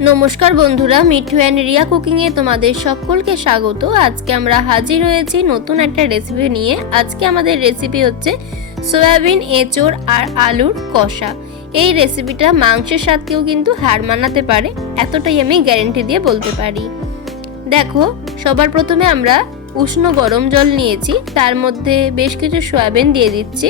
নমস্কার বন্ধুরা, মিঠু অ্যান্ড রিয়া কুকিংয়ে তোমাদের সকলকে স্বাগত। আজকে আমরা হাজির হয়েছি নতুন একটা রেসিপি নিয়ে। আজকে আমাদের রেসিপি হচ্ছে সয়াবিন, এঁচোড় আর আলুর কষা। এই রেসিপিটা মাংসের সাথেও কিন্তু হার মানাতে পারে, এতটাই আমি গ্যারেন্টি দিয়ে বলতে পারি। দেখো, সবার প্রথমে আমরা উষ্ণ গরম জল নিয়েছি, তার মধ্যে বেশ কিছু সয়াবিন দিয়ে দিচ্ছি।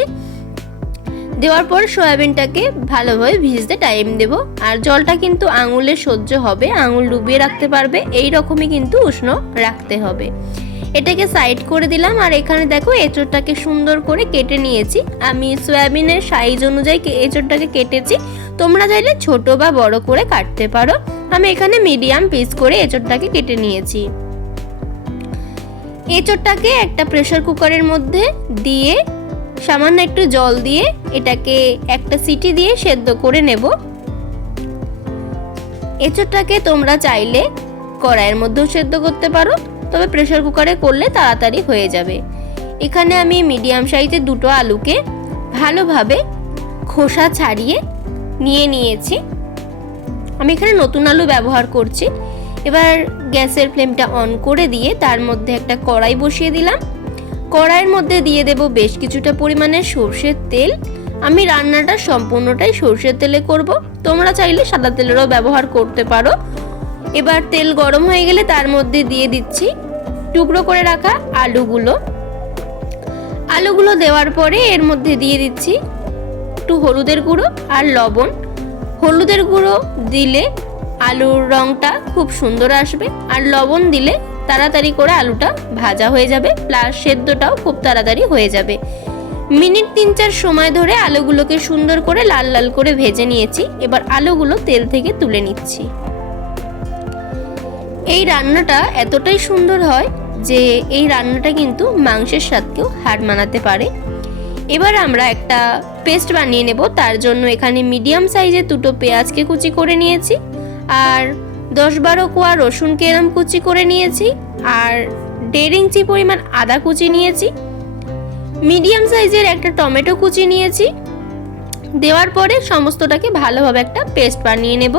দেওয়ার পর সয়াবিনটাকে ভালোভাবে ভিজতে টাইম দেব। আর জলটা কিন্তু আঙুলে সহ্য হবে, আঙুল ডুবিয়ে রাখতে পারবে এই রকমই কিন্তু উষ্ণ রাখতে হবে। এটাকে সাইড করে দিলাম, আর এখানে দেখো এঁচড়টাকে সুন্দর করে কেটে নিয়েছি। আমি সয়াবিনের সাইজ অনুযায়ী এঁচড়টাকে কেটেছি। তোমরা চাইলে ছোট বা বড় করে কাটতে পারো। আমি এখানে মিডিয়াম পিস করে এঁচড়টাকে কেটে নিয়েছি। এঁচড়টাকে একটা প্রেসার কুকারের মধ্যে দিয়ে সামান্য একটু জল দিয়ে এটাকে একটা সিটি দিয়ে সেদ্ধ করে নেব। এঁচড়টাকে তোমরা চাইলে কড়াইয়ের মধ্যেও সেদ্ধ করতে পারো, তবে প্রেসার কুকারে করলে তাড়াতাড়ি হয়ে যাবে। এখানে আমি মিডিয়াম সাইজের দুটো আলুকে ভালোভাবে খোসা ছাড়িয়ে নিয়ে নিয়েছি। আমি এখানে নতুন আলু ব্যবহার করছি। এবার গ্যাসের ফ্লেমটা অন করে দিয়ে তার মধ্যে একটা কড়াই বসিয়ে দিলাম। কড়াইয়ের মধ্যে দিয়ে দেব বেশ কিছুটা পরিমাণে সর্ষের তেল। আমি রান্নাটা সম্পূর্ণটাই সর্ষের তেলে করব। তোমরা চাইলে সাদা তেলেরও ব্যবহার করতে পারো। এবার তেল গরম হয়ে গেলে তার মধ্যে দিয়ে দিচ্ছি টুকরো করে রাখা আলুগুলো। আলুগুলো দেওয়ার পরে এর মধ্যে দিয়ে দিচ্ছি একটু হলুদের গুঁড়ো আর লবণ। হলুদের গুঁড়ো দিলে আলুর রঙটা খুব সুন্দর আসবে। আর লবণ দিলে তাড়াতাড়ি করে আলুটা ভাজা হয়ে যাবে প্লাস সেদ্ধটাও খুব তাড়াতাড়ি হয়ে যাবে। মিনিট তিন চার সময় ধরে আলুগুলোকে সুন্দর করে লাল লাল করে ভেজে নিয়েছি, এবার আলুগুলো তেল থেকে তুলে নিচ্ছি। এই রান্নাটা এতটাই সুন্দর হয় যে এই রান্নাটা কিন্তু মাংসের স্বাদকেও হার মানাতে পারে। এবার আমরা একটা পেস্ট বানিয়ে নেব, তার জন্য এখানে মিডিয়াম সাইজের দুটো পেঁয়াজকে কুচি করে নিয়েছি, আর দশ বারো কোয়া রসুনকে এরম কুচি করে নিয়েছি আর দেড় ইঞ্চি পরিমাণ আদা কুচি নিয়েছি। মিডিয়াম সাইজের একটা টমেটো কুচি নিয়েছি। দেওয়ার পরে সমস্তটাকে ভালোভাবে একটা পেস্ট বানিয়ে নেব।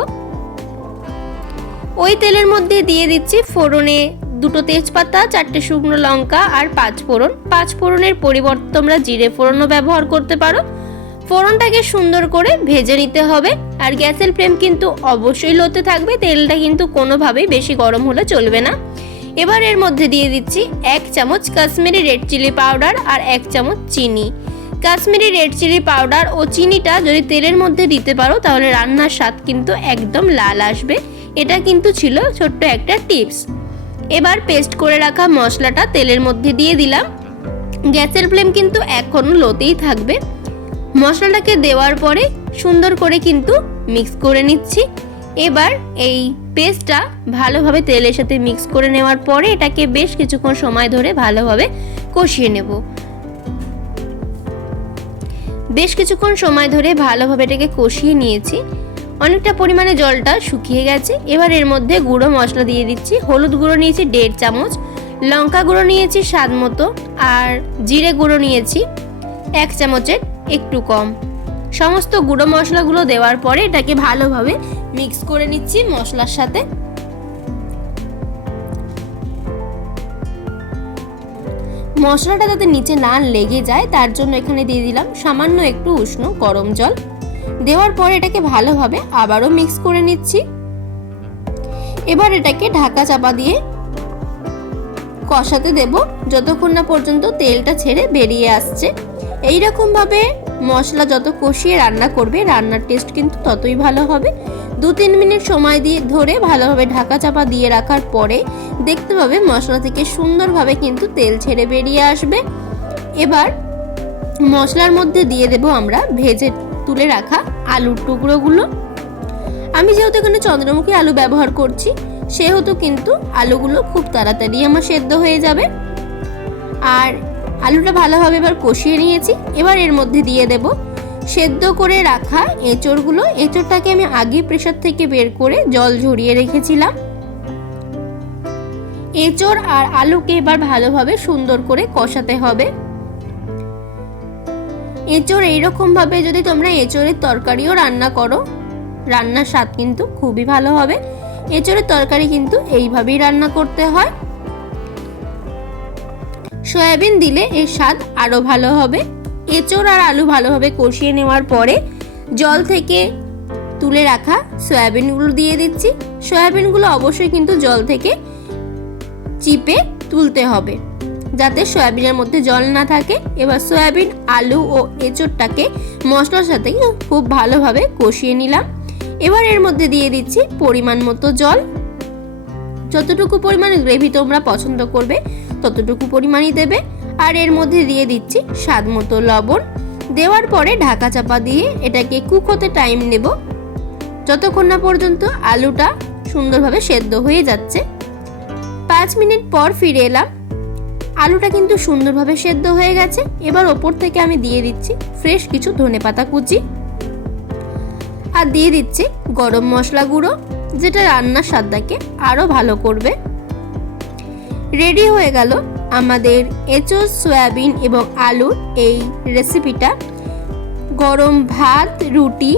ওই তেলের মধ্যে দিয়ে দিচ্ছি ফোড়নে দুটো তেজপাতা, চারটে শুকনো লঙ্কা আর পাঁচ ফোড়ন। পাঁচ ফোড়নের পরিবর্তে তোমরা জিরে ফোড়নও ব্যবহার করতে পারো। ফোড়নটাকে সুন্দর করে ভেজে নিতে হবে। আর গ্যাসের ফ্লেম কিন্তু অবশ্যই লোতে থাকবে, তেলটা কিন্তু কোনোভাবেই বেশি গরম হলে চলবে না। এবার এর মধ্যে দিয়ে দিচ্ছি এক চামচ কাশ্মীরি রেড চিলি পাউডার আর এক চামচ চিনি। কাশ্মীরি রেড চিলি পাউডার ও চিনিটা যদি তেলের মধ্যে দিতে পারো, তাহলে রান্নার স্বাদ কিন্তু একদম লাল আসবে। এটা কিন্তু ছিল ছোট্ট একটা টিপস। এবার পেস্ট করে রাখা মশলাটা তেলের মধ্যে দিয়ে দিলাম। গ্যাসের ফ্লেম কিন্তু এখনও লোতেই থাকবে। মশলাটাকে দেওয়ার পরে সুন্দর করে কিন্তু মিক্স করে নিচ্ছি। এবার এই পেস্টটা ভালোভাবে তেলের সাথে মিক্স করে নেওয়ার পরে এটাকে বেশ কিছুক্ষণ সময় ধরে ভালোভাবে কষিয়ে নেব। বেশ কিছুক্ষণ সময় ধরে ভালোভাবে এটাকে কষিয়ে নিয়েছি। অনেকটা পরিমাণে জলটা শুকিয়ে গেছে। এবার এর মধ্যে গুঁড়ো মশলা দিয়ে দিচ্ছি। হলুদ গুঁড়ো নিয়েছি দেড় চামচ, লঙ্কা গুঁড়ো নিয়েছি স্বাদ মতো, আর জিরে গুঁড়ো নিয়েছি এক চামচের একটু কম। সমস্ত গুঁড়ো মশলাগুলো দেওয়ার পরে এটাকে ভালোভাবে মিক্স করে নিচ্ছি মশলার সাথে। মশলাটা যাতে নিচে না লেগে যায়, তার জন্য এখানে দিয়ে দিলাম সামান্য একটু উষ্ণ গরম জল। দেওয়ার পরে এটাকে ভালোভাবে আবারও মিক্স করে নিচ্ছি। এবার এটাকে ঢাকা চাপা দিয়ে কষাতে দেব, যতক্ষণ না পর্যন্ত তেলটা ছেড়ে বেরিয়ে আসছে। এই ভাবে মশলা যত কষিয়ে রান্না করবে, রান্নার টেস্ট কিন্তু ততই ভালো হবে। দু তিন মিনিট সময় দিয়ে ধরে ভালোভাবে ঢাকা চাপা দিয়ে রাখার পরে দেখতে পাবে মশলা থেকে সুন্দরভাবে কিন্তু তেল ছেড়ে বেরিয়ে আসবে। এবার মশলার মধ্যে দিয়ে দেব আমরা ভেজে তুলে রাখা আলুর টুকরোগুলো। আমি যেহেতু এখানে চন্দ্রমুখী আলু ব্যবহার করছি, সেহেতু কিন্তু আলুগুলো খুব তাড়াতাড়ি আমার সেদ্ধ হয়ে যাবে। আর আলুটা ভালোভাবে এবার কষিয়ে নিয়েছি। এবার এর মধ্যে দিয়ে দেব সেদ্ধ করে রাখা এঁচড়গুলো। এঁচড়টাকে আমি আগে প্রেশার থেকে বের করে জল ঝরিয়ে রেখেছিলাম। এঁচড় আর আলুকে এবার ভালোভাবে সুন্দর করে কষাতে হবে। এঁচড় এইরকমভাবে যদি তোমরা এঁচড়ের তরকারিও রান্না করো, রান্নার স্বাদ কিন্তু খুবই ভালো হবে। এঁচড়ের তরকারি কিন্তু এইভাবেই রান্না করতে হয়। সয়াবিন দিলে এর স্বাদ আরও ভালো হবে। এঁচড় আর আলু ভালোভাবে কষিয়ে নেওয়ার পরে জল থেকে তুলে রাখা সয়াবিনগুলো দিয়ে দিচ্ছি। সয়াবিনগুলো অবশ্যই কিন্তু জল থেকে চিপে তুলতে হবে, যাতে সয়াবিনের মধ্যে জল না থাকে। এবার সয়াবিন, আলু ও এঁচড়টাকে মশলার সাথে খুব ভালোভাবে কষিয়ে নিলাম। এবার এর মধ্যে দিয়ে দিচ্ছি পরিমাণ মতো জল। যতটুকু পরিমাণ গ্রেভি তোমরা পছন্দ করবে ততটুকু পরিমাণই দেবে। আর এর মধ্যে দিয়ে দিচ্ছি স্বাদ মতো লবণ। দেওয়ার পরে ঢাকা চাপা দিয়ে এটাকে কুক হতে টাইম নেব। যতক্ষণ না পর্যন্ত আলুটা সুন্দরভাবে সেদ্ধ হয়ে যাচ্ছে। পাঁচ মিনিট পর ফিরে এলাম। আলুটা কিন্তু সুন্দরভাবে সেদ্ধ হয়ে গেছে। এবার ওপর থেকে আমি দিয়ে দিচ্ছি ফ্রেশ কিছু ধনে পাতা কুচি। আর দিয়ে দিচ্ছি গরম মশলা গুঁড়ো, যেটা রান্নার স্বাদটাকে আরও ভালো করবে। রেডি হয়ে গেল আমাদের এঁচোড়, সয়াবিন এবং আলুর এই রেসিপিটা গরম ভাত, রুটি,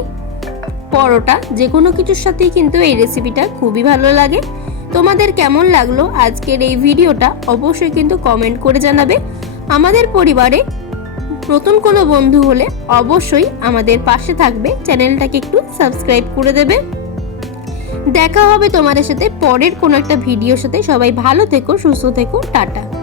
পরোটা যে কোনো কিছুর সাথেই কিন্তু এই রেসিপিটা খুবই ভালো লাগে। তোমাদের কেমন লাগল আজকের এই ভিডিওটা অবশ্যই কিন্তু কমেন্ট করে জানাবে। আমাদের পরিবারে নতুন কোনো বন্ধু হলে অবশ্যই আমাদের পাশে থাকবে। চ্যানেলটাকে একটু সাবস্ক্রাইব করে দেবে। দেখা হবে তোমাদের সাথে পরের কোনো একটা ভিডিওর সাথে। সবাই ভালো থেকো, সুস্থ থেকো, টাটা।